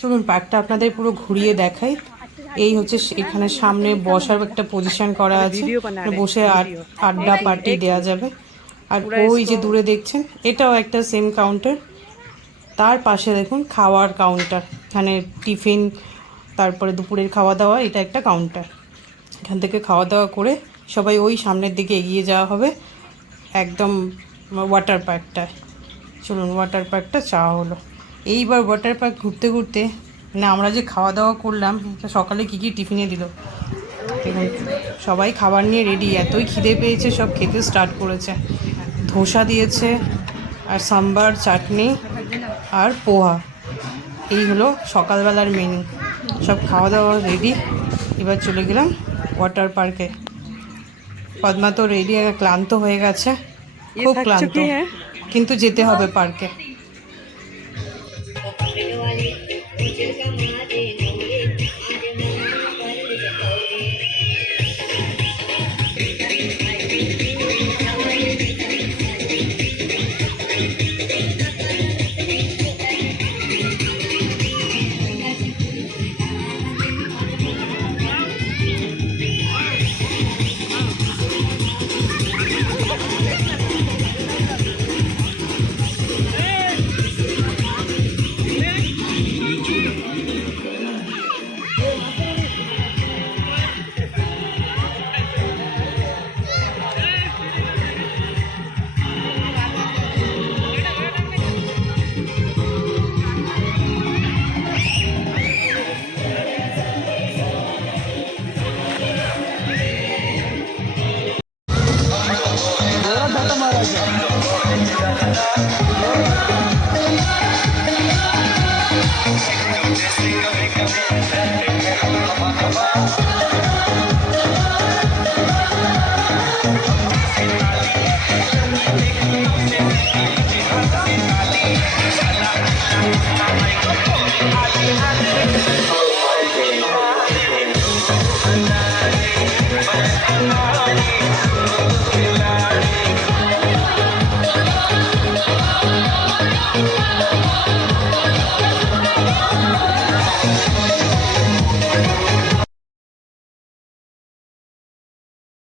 চলুন পার্কটা আপনাদের পুরো ঘুরিয়ে দেখাই। এই হচ্ছে এখানে সামনে বসার একটা পজিশন করা আছে, বসে আড্ডা পার্টি দেওয়া যাবে। আর ওই যে দূরে দেখছেন এটাও একটা সেম কাউন্টার, তার পাশে দেখুন খাওয়ার কাউন্টার, এখানে টিফিন তারপরে দুপুরের খাওয়া দাওয়া, এটা একটা কাউন্টার। এখান থেকে খাওয়া দাওয়া করে সবাই ওই সামনের দিকে এগিয়ে যাওয়া হবে একদম ওয়াটার পার্কটায়। চলুন ওয়াটার পার্কটা চাওয়া হলো। এইবার ওয়াটার পার্ক ঘুরতে ঘুরতে মানে আমরা যে খাওয়া দাওয়া করলাম, সকালে কী কী টিফিনে দিল দেখুন, সবাই খাবার নিয়ে রেডি, এতই খিদে পেয়েছে সব খেতে স্টার্ট করেছে। ধোসা দিয়েছে আর সাম্বার, চাটনি আর পোহা, এই হলো সকালবেলার মেনু। সব খাওয়া দাওয়া রেডি, এবার চলে গেলাম ওয়াটার পার্কে। পদ্মা তো রেডি, ক্লান্ত হয়ে গেছে, খুব ক্লান্ত, কিন্তু যেতে হবে পার্কে।